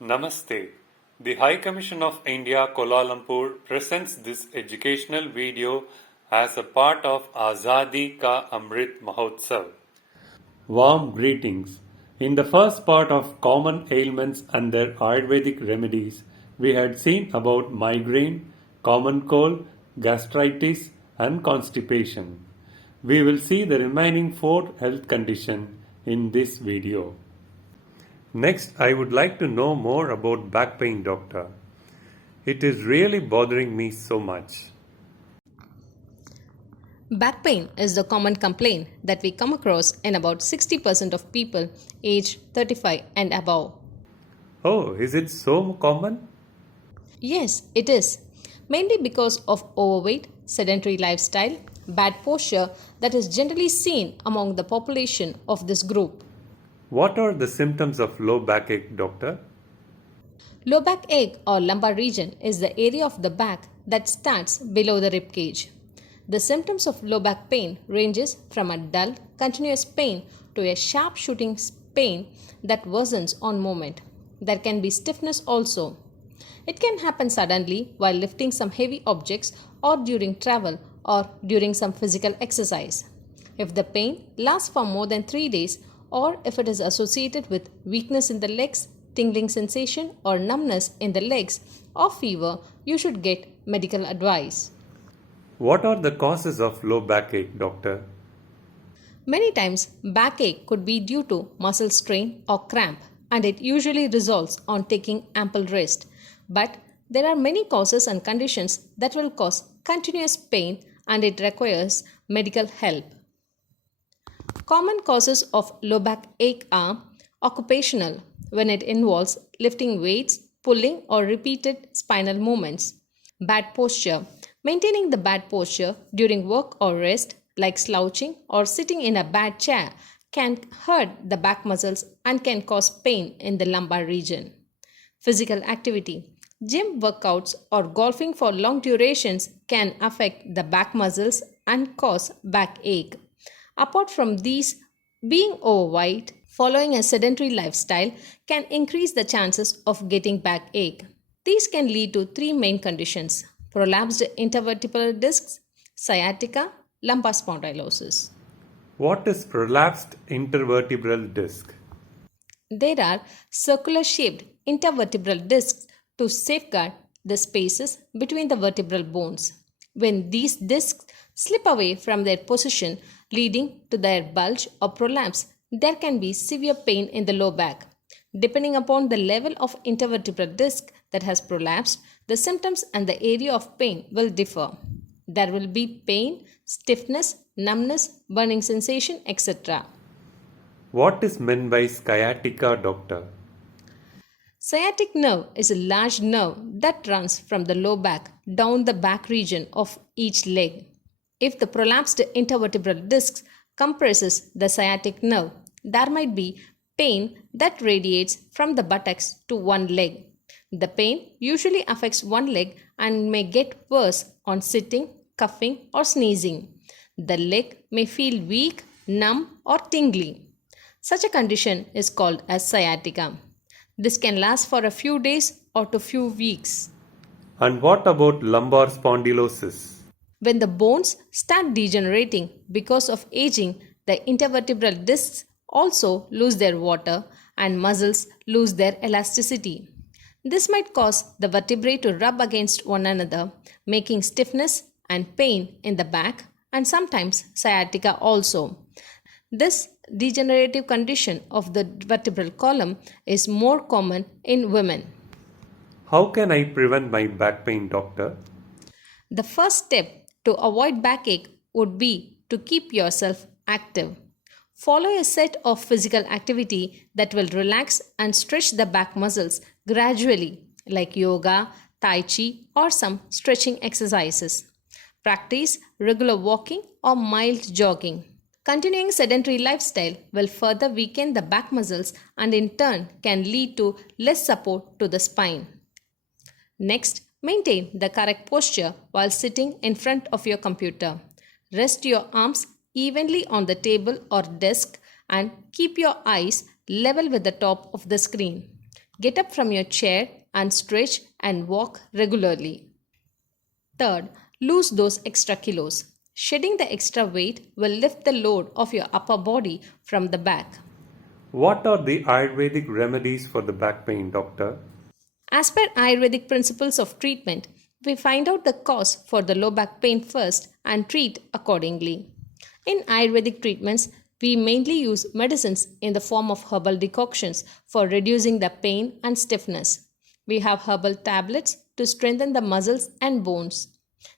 Namaste. The High Commission of India, Kuala Lumpur presents this educational video as a part of Azadi Ka Amrit Mahotsav. Warm greetings. In the first part of common ailments and their Ayurvedic remedies, we had seen about migraine, common cold, gastritis, and constipation. We will see the remaining four health conditions in this video. Next, I would like to know more about back pain, doctor. It is really bothering me so much. Back pain is the common complaint that we come across in about 60% of people aged 35 and above. Oh, is it so common? Yes, it is. Mainly because of overweight, sedentary lifestyle, bad posture that is generally seen among the population of this group. What are the symptoms of low backache, doctor? Low back ache or lumbar region is the area of the back that starts below the rib cage. The symptoms of low back pain ranges from a dull, continuous pain to a sharp shooting pain that worsens on movement. There can be stiffness also. It can happen suddenly while lifting some heavy objects or during travel or during some physical exercise. If the pain lasts for more than 3 days or if it is associated with weakness in the legs, tingling sensation or numbness in the legs or fever, you should get medical advice. What are the causes of low backache, doctor? Many times, backache could be due to muscle strain or cramp, and it usually resolves on taking ample rest. But there are many causes and conditions that will cause continuous pain, and it requires medical help. Common causes of low back ache are occupational, when it involves lifting weights, pulling, or repeated spinal movements. Bad posture, maintaining the bad posture during work or rest, like slouching or sitting in a bad chair, can hurt the back muscles and can cause pain in the lumbar region. Physical activity, gym workouts or golfing for long durations can affect the back muscles and cause backache. Apart from these, being overweight, following a sedentary lifestyle can increase the chances of getting backache. These can lead to three main conditions: prolapsed intervertebral discs, sciatica, lumbar spondylosis. What is prolapsed intervertebral disc? There are circular shaped intervertebral discs to safeguard the spaces between the vertebral bones. When these discs slip away from their position, leading to their bulge or prolapse, there can be severe pain in the low back. Depending upon the level of intervertebral disc that has prolapsed, the symptoms and the area of pain will differ. There will be pain, stiffness, numbness, burning sensation, etc. What is meant by sciatica, doctor? Sciatic nerve is a large nerve that runs from the low back down the back region of each leg. If the prolapsed intervertebral disc compresses the sciatic nerve, there might be pain that radiates from the buttocks to one leg. The pain usually affects one leg and may get worse on sitting, coughing, or sneezing. The leg may feel weak, numb, or tingly. Such a condition is called as sciatica. This can last for a few days or to few weeks. And what about lumbar spondylosis? When the bones start degenerating because of aging, the intervertebral discs also lose their water and muscles lose their elasticity. This might cause the vertebrae to rub against one another, making stiffness and pain in the back and sometimes sciatica also. This degenerative condition of the vertebral column is more common in women. How can I prevent my back pain, doctor? The first step to avoid backache would be to keep yourself active. Follow a set of physical activity that will relax and stretch the back muscles gradually, like yoga, tai chi, or some stretching exercises. Practice regular walking or mild jogging. Continuing sedentary lifestyle will further weaken the back muscles and in turn can lead to less support to the spine. Next, maintain the correct posture while sitting in front of your computer. Rest your arms evenly on the table or desk and keep your eyes level with the top of the screen. Get up from your chair and stretch and walk regularly. Third, lose those extra kilos. Shedding the extra weight will lift the load of your upper body from the back. What are the Ayurvedic remedies for the back pain, doctor? As per Ayurvedic principles of treatment, we find out the cause for the low back pain first and treat accordingly. In Ayurvedic treatments, we mainly use medicines in the form of herbal decoctions for reducing the pain and stiffness. We have herbal tablets to strengthen the muscles and bones.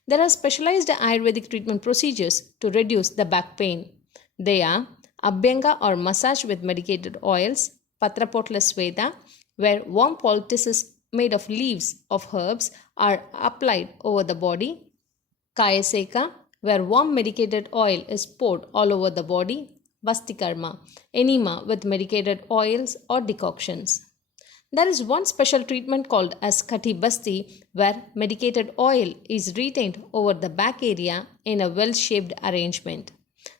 There are specialized Ayurvedic treatment procedures to reduce the back pain. They are Abhyanga or massage with medicated oils, Patrapotla Sweda, where warm poultices made of leaves of herbs are applied over the body, Kayaseka, where warm medicated oil is poured all over the body, Vastikarma, enema with medicated oils or decoctions. There is one special treatment called as Kati Basti, where medicated oil is retained over the back area in a well-shaped arrangement.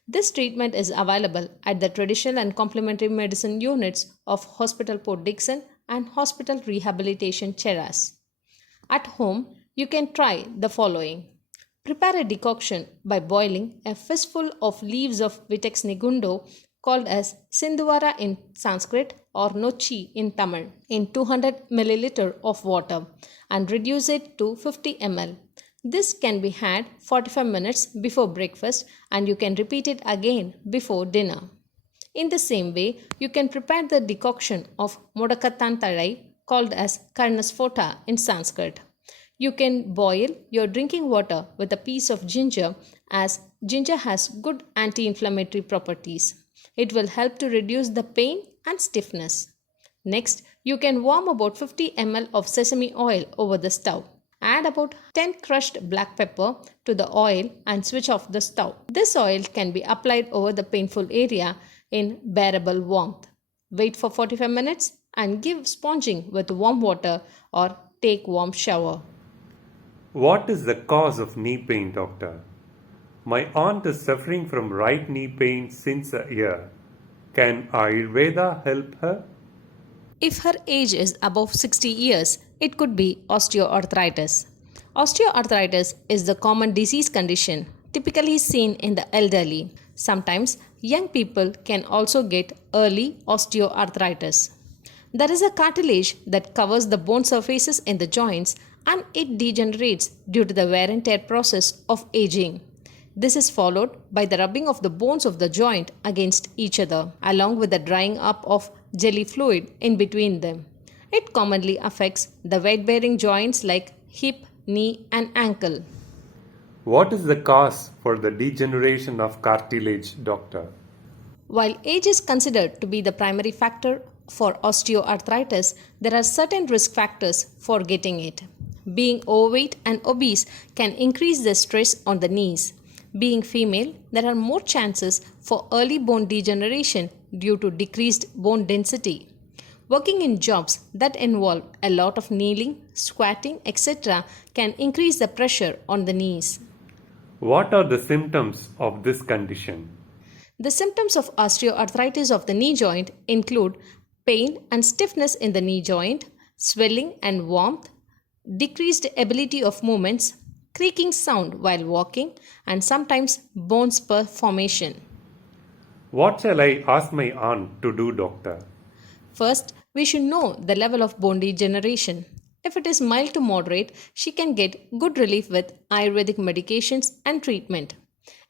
This treatment is available at the traditional and complementary medicine units of Hospital Port Dickson and Hospital Rehabilitation Cheras. At home, you can try the following. Prepare a decoction by boiling a fistful of leaves of Vitex nigundo called as Sindhuvara in Sanskrit or Nochi in Tamil in 200 ml of water and reduce it to 50 ml. This can be had 45 minutes before breakfast and you can repeat it again before dinner. In the same way, you can prepare the decoction of Modakattantarai called as Karnasphota in Sanskrit. You can boil your drinking water with a piece of ginger as ginger has good anti-inflammatory properties. It will help to reduce the pain and stiffness. Next, you can warm about 50 ml of sesame oil over the stove. Add about 10 crushed black pepper to the oil and switch off the stove. This oil can be applied over the painful area in bearable warmth. Wait for 45 minutes and give sponging with warm water or take warm shower. What is the cause of knee pain, doctor? My aunt is suffering from right knee pain since a year. Can Ayurveda help her? If her age is above 60 years, it could be osteoarthritis. Osteoarthritis is the common disease condition typically seen in the elderly. Sometimes young people can also get early osteoarthritis. There is a cartilage that covers the bone surfaces in the joints and it degenerates due to the wear and tear process of aging. This is followed by the rubbing of the bones of the joint against each other, along with the drying up of jelly fluid in between them. It commonly affects the weight-bearing joints like hip, knee, and ankle. What is the cause for the degeneration of cartilage, doctor? While age is considered to be the primary factor for osteoarthritis, there are certain risk factors for getting it. Being overweight and obese can increase the stress on the knees. Being female, there are more chances for early bone degeneration due to decreased bone density. Working in jobs that involve a lot of kneeling, squatting, etc. can increase the pressure on the knees. What are the symptoms of this condition? The symptoms of osteoarthritis of the knee joint include pain and stiffness in the knee joint, swelling and warmth, decreased ability of movements, creaking sound while walking, and sometimes bone spur formation. What shall I ask my aunt to do, doctor? First, we should know the level of bone degeneration. If it is mild to moderate, she can get good relief with Ayurvedic medications and treatment.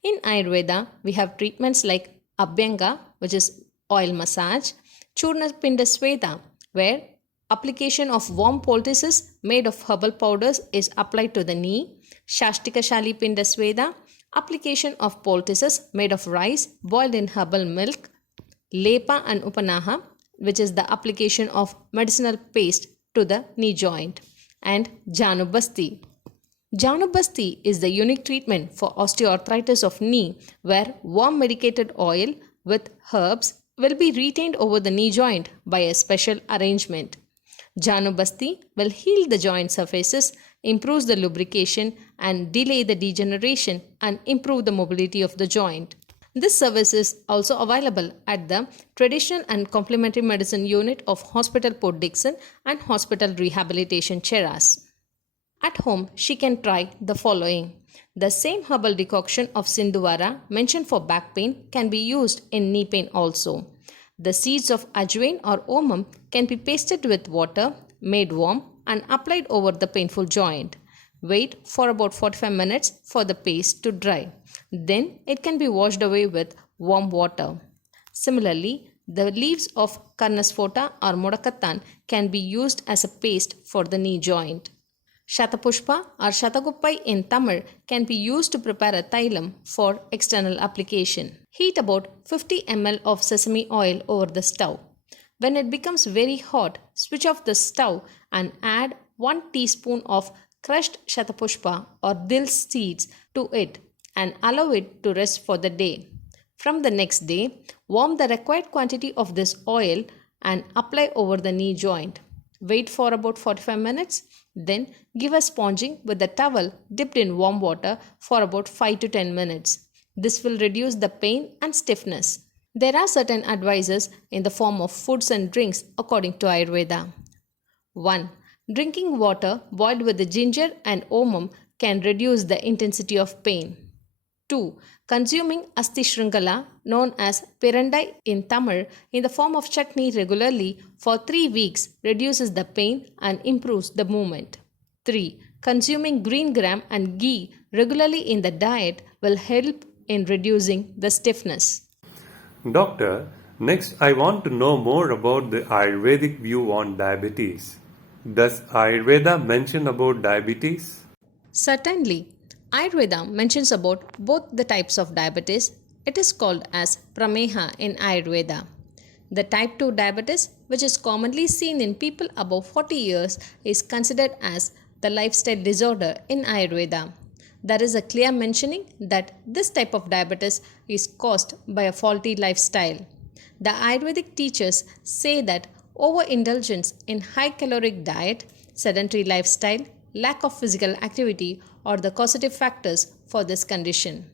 In Ayurveda, we have treatments like Abhyanga, which is oil massage, Churna Pinda Sweda, where application of warm poultices made of herbal powders is applied to the knee, Shastika Shali Pinda Sweda, application of poultices made of rice boiled in herbal milk, Lepa and Upanaha, which is the application of medicinal paste to the knee joint, and Janubasti. Janubasti is the unique treatment for osteoarthritis of knee where warm medicated oil with herbs will be retained over the knee joint by a special arrangement. Janubasti will heal the joint surfaces, improves the lubrication and delay the degeneration and improve the mobility of the joint. This service is also available at the Traditional and Complementary Medicine Unit of Hospital Port Dickson and Hospital Rehabilitation Cheras. At home, she can try the following. The same herbal decoction of Sindhuvara mentioned for back pain can be used in knee pain also. The seeds of ajwain or omam can be pasted with water, made warm, and applied over the painful joint. Wait for about 45 minutes for the paste to dry. Then it can be washed away with warm water. Similarly, the leaves of Karnasphota or Modakattan can be used as a paste for the knee joint. Shatapushpa or Shataguppai in Tamil can be used to prepare a thailam for external application. Heat about 50 ml of sesame oil over the stove. When it becomes very hot, switch off the stove and add 1 teaspoon of crushed Shatapushpa or dil seeds to it and allow it to rest for the day. From the next day, warm the required quantity of this oil and apply over the knee joint. Wait for about 45 minutes, then give a sponging with the towel dipped in warm water for about 5 to 10 minutes. This will reduce the pain and stiffness. There are certain advices in the form of foods and drinks according to Ayurveda. 1. Drinking water boiled with the ginger and omam can reduce the intensity of pain. 2. Consuming Asti Shringala, known as Pirandai in Tamil, in the form of chutney regularly for 3 weeks reduces the pain and improves the movement. 3. Consuming green gram and ghee regularly in the diet will help in reducing the stiffness. Doctor, next I want to know more about the Ayurvedic view on diabetes. Does Ayurveda mention about diabetes? Certainly, Ayurveda mentions about both the types of diabetes. It is called as Prameha in Ayurveda. The type 2 diabetes, which is commonly seen in people above 40 years, is considered as the lifestyle disorder in Ayurveda. There is a clear mentioning that this type of diabetes is caused by a faulty lifestyle. The Ayurvedic teachers say that overindulgence in high caloric diet, sedentary lifestyle, lack of physical activity are the causative factors for this condition.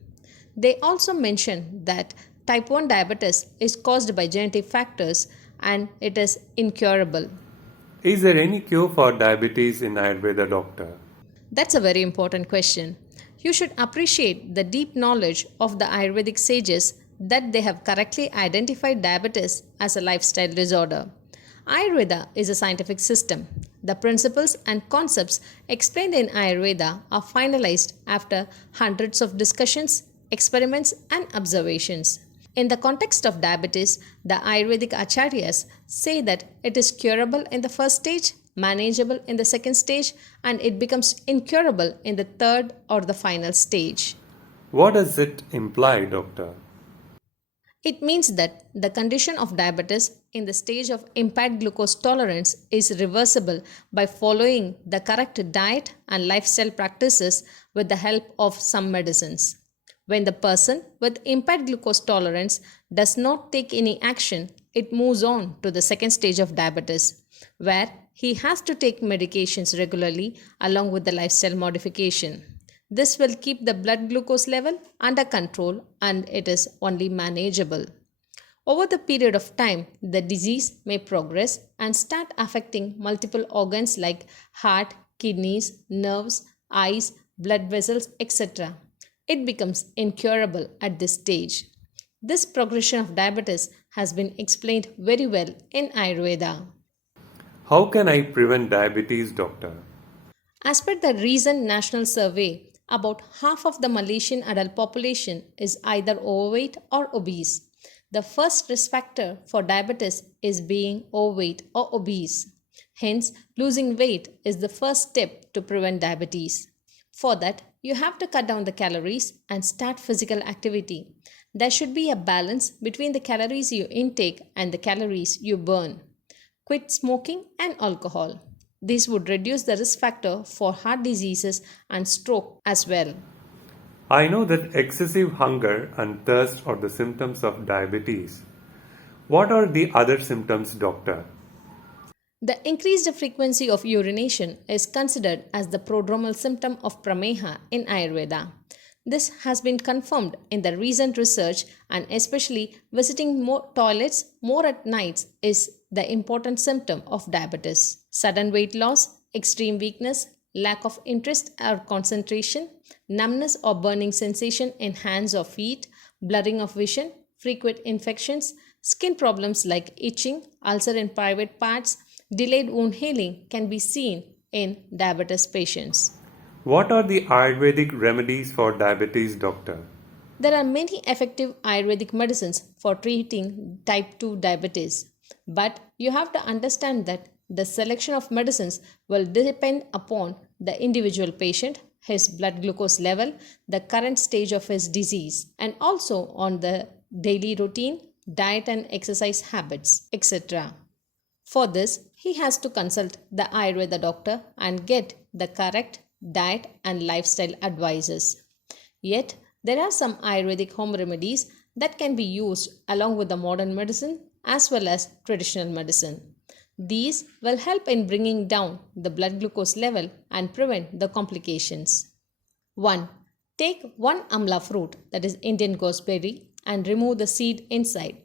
They also mention that type 1 diabetes is caused by genetic factors and it is incurable. Is there any cure for diabetes in Ayurveda, doctor? That's a very important question. You should appreciate the deep knowledge of the Ayurvedic sages that they have correctly identified diabetes as a lifestyle disorder. Ayurveda is a scientific system. The principles and concepts explained in Ayurveda are finalized after hundreds of discussions, experiments, and observations. In the context of diabetes, the Ayurvedic acharyas say that it is curable in the first stage, manageable in the second stage, and it becomes incurable in the third or the final stage. What does it imply, doctor? It means that the condition of diabetes in the stage of impaired glucose tolerance is reversible by following the correct diet and lifestyle practices with the help of some medicines. When the person with impaired glucose tolerance does not take any action, it moves on to the second stage of diabetes, where he has to take medications regularly along with the lifestyle modification. This will keep the blood glucose level under control and it is only manageable. Over the period of time, the disease may progress and start affecting multiple organs like heart, kidneys, nerves, eyes, blood vessels, etc. It becomes incurable at this stage. This progression of diabetes has been explained very well in Ayurveda. How can I prevent diabetes, doctor? As per the recent national survey, about half of the Malaysian adult population is either overweight or obese. The first risk factor for diabetes is being overweight or obese. Hence, losing weight is the first step to prevent diabetes. For that, you have to cut down the calories and start physical activity. There should be a balance between the calories you intake and the calories you burn. Quit smoking and alcohol. This would reduce the risk factor for heart diseases and stroke as well. I know that excessive hunger and thirst are the symptoms of diabetes. What are the other symptoms, doctor? The increased frequency of urination is considered as the prodromal symptom of prameha in Ayurveda. This has been confirmed in the recent research, and especially visiting more toilets more at nights is the important symptom of diabetes. Sudden weight loss, extreme weakness, lack of interest or concentration, numbness or burning sensation in hands or feet, blurring of vision, frequent infections, skin problems like itching, ulcer in private parts, delayed wound healing can be seen in diabetes patients. What are the Ayurvedic remedies for diabetes, doctor? There are many effective Ayurvedic medicines for treating type 2 diabetes, but you have to understand that the selection of medicines will depend upon the individual patient, his blood glucose level, the current stage of his disease, and also on the daily routine, diet and exercise habits, etc. For this, he has to consult the Ayurveda doctor and get the correct diet and lifestyle advices. Yet, there are some Ayurvedic home remedies that can be used along with the modern medicine as well as traditional medicine. These will help in bringing down the blood glucose level and prevent the complications. 1. Take 1 amla fruit, that is Indian gooseberry, and remove the seed inside.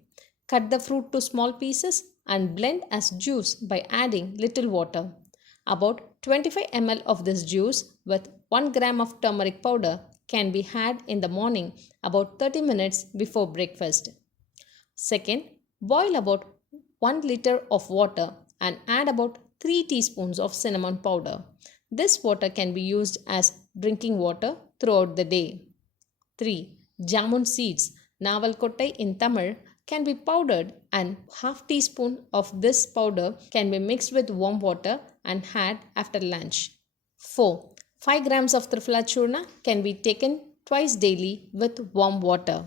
Cut the fruit to small pieces and blend as juice by adding little water. About 25 ml of this juice with 1 gram of turmeric powder can be had in the morning about 30 minutes before breakfast. Second, boil about 1 liter of water and add about 3 teaspoons of cinnamon powder. This water can be used as drinking water throughout the day. 3. Jamun seeds, navalkottai in Tamil, can be powdered and half teaspoon of this powder can be mixed with warm water and had after lunch. 4. 5 grams of Triphala churna can be taken twice daily with warm water.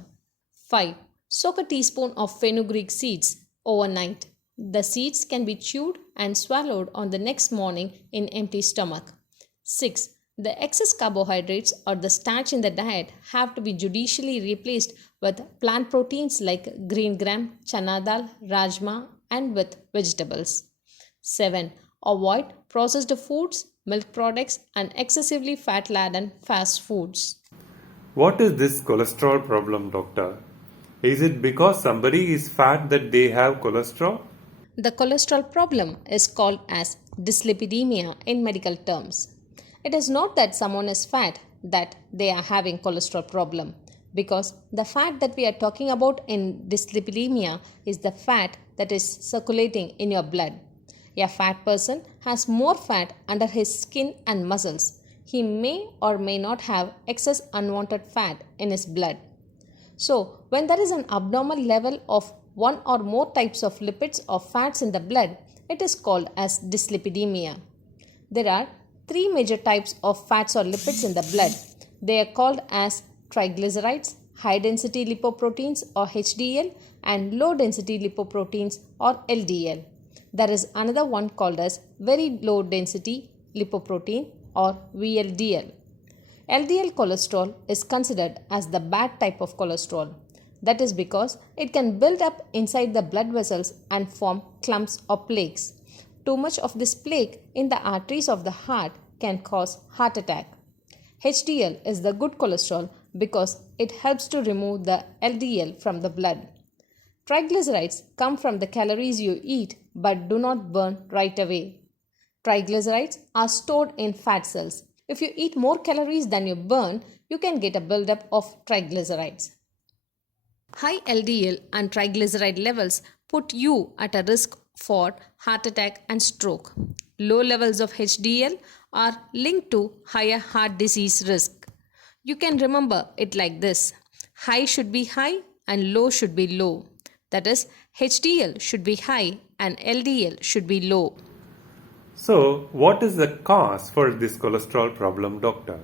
5. Soak a teaspoon of fenugreek seeds overnight. The seeds can be chewed and swallowed on the next morning in empty stomach. 6. The excess carbohydrates or the starch in the diet have to be judiciously replaced with plant proteins like green gram, chana dal, rajma, and with vegetables. 7. Avoid processed foods, milk products, and excessively fat-laden fast foods. What is this cholesterol problem, doctor? Is it because somebody is fat that they have cholesterol? The cholesterol problem is called as dyslipidemia in medical terms. It is not that someone is fat that they are having cholesterol problem, because the fat that we are talking about in dyslipidemia is the fat that is circulating in your blood. A fat person has more fat under his skin and muscles. He may or may not have excess unwanted fat in his blood. So, when there is an abnormal level of one or more types of lipids or fats in the blood, it is called as dyslipidemia. There are 3 major types of fats or lipids in the blood. They are called as triglycerides, high density lipoproteins or HDL, and low density lipoproteins or LDL. There is another one called as very low density lipoprotein or VLDL. LDL cholesterol is considered as the bad type of cholesterol. That is because it can build up inside the blood vessels and form clumps or plaques. Too much of this plaque in the arteries of the heart can cause heart attack. HDL is the good cholesterol because it helps to remove the LDL from the blood. Triglycerides come from the calories you eat but do not burn right away. Triglycerides are stored in fat cells. If you eat more calories than you burn, you can get a buildup of triglycerides. High LDL and triglyceride levels put you at a risk for heart attack and stroke. Low levels of HDL are linked to higher heart disease risk. You can remember it like this: high should be high and low should be low. That is, HDL should be high and LDL should be low. So, what is the cause for this cholesterol problem, doctor?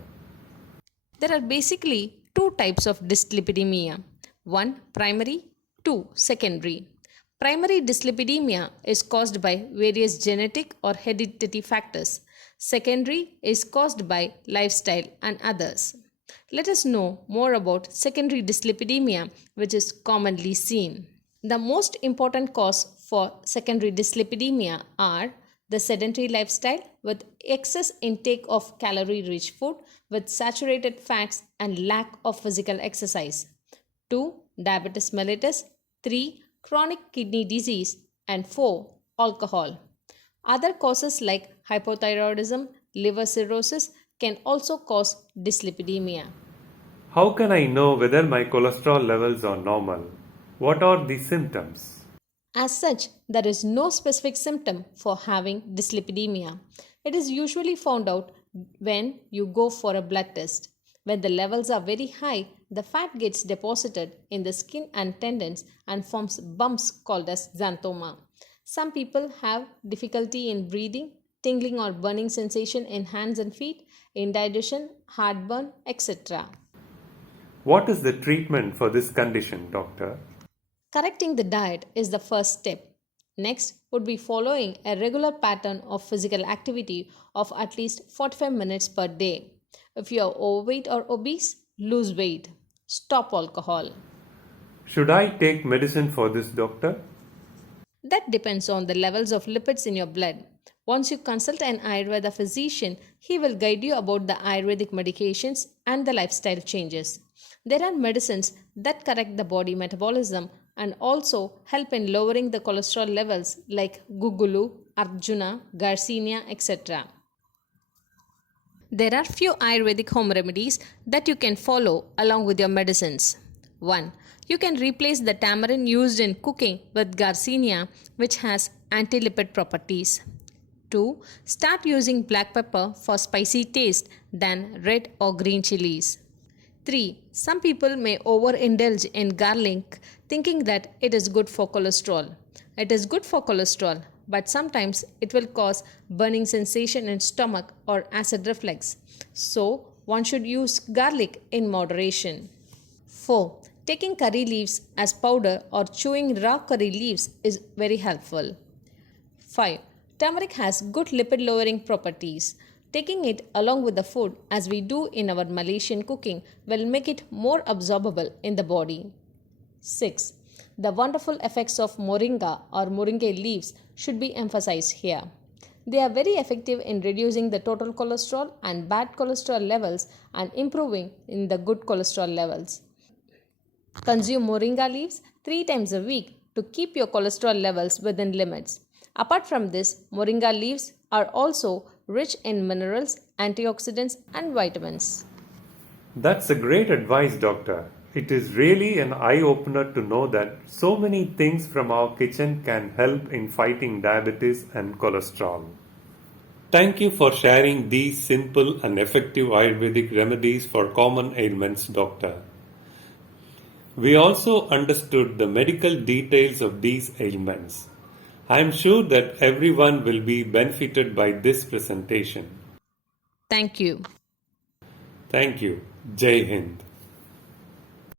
There are basically 2 types of dyslipidemia. 1. Primary, 2. Secondary. Primary dyslipidemia is caused by various genetic or hereditary factors. Secondary is caused by lifestyle and others. Let us know more about secondary dyslipidemia, which is commonly seen. The most important cause for secondary dyslipidemia are The sedentary lifestyle with excess intake of calorie rich food with saturated fats and lack of physical exercise. 2. Diabetes mellitus. 3. Chronic kidney disease. And 4. Alcohol. Other causes like hypothyroidism, liver cirrhosis can also cause dyslipidemia. How can I know whether my cholesterol levels are normal? What are the symptoms? As such, there is no specific symptom for having dyslipidemia. It is usually found out when you go for a blood test. When the levels are very high, the fat gets deposited in the skin and tendons and forms bumps called as xanthoma. Some people have difficulty in breathing, tingling or burning sensation in hands and feet, indigestion, heartburn, etc. What is the treatment for this condition, doctor? Correcting the diet is the first step. Next would be following a regular pattern of physical activity of at least 45 minutes per day. If you are overweight or obese, lose weight. Stop alcohol. Should I take medicine for this, doctor? That depends on the levels of lipids in your blood. Once you consult an Ayurveda physician, he will guide you about the Ayurvedic medications and the lifestyle changes. There are medicines that correct the body metabolism and also help in lowering the cholesterol levels like Gugulu, Arjuna, Garcinia, etc. There are few Ayurvedic home remedies that you can follow along with your medicines. 1. You can replace the tamarind used in cooking with Garcinia, which has anti-lipid properties. 2. Start using black pepper for spicy taste than red or green chilies. 3. Some people may overindulge in garlic thinking that it is good for cholesterol. It is good for cholesterol, but sometimes it will cause burning sensation in stomach or acid reflux. So, one should use garlic in moderation. 4. Taking curry leaves as powder or chewing raw curry leaves is very helpful. 5. Turmeric has good lipid lowering properties. Taking it along with the food as we do in our Malaysian cooking will make it more absorbable in the body. 6. The wonderful effects of moringa or moringa leaves should be emphasized here. They are very effective in reducing the total cholesterol and bad cholesterol levels and improving in the good cholesterol levels. Consume moringa leaves 3 times a week to keep your cholesterol levels within limits. Apart from this, moringa leaves are also rich in minerals, antioxidants, and vitamins. That's a great advice, doctor. It is really an eye opener to know that so many things from our kitchen can help in fighting diabetes and cholesterol. Thank you for sharing these simple and effective Ayurvedic remedies for common ailments, doctor. We also understood the medical details of these ailments. I am sure that everyone will be benefited by this presentation. Thank you. Thank you. Jai Hind.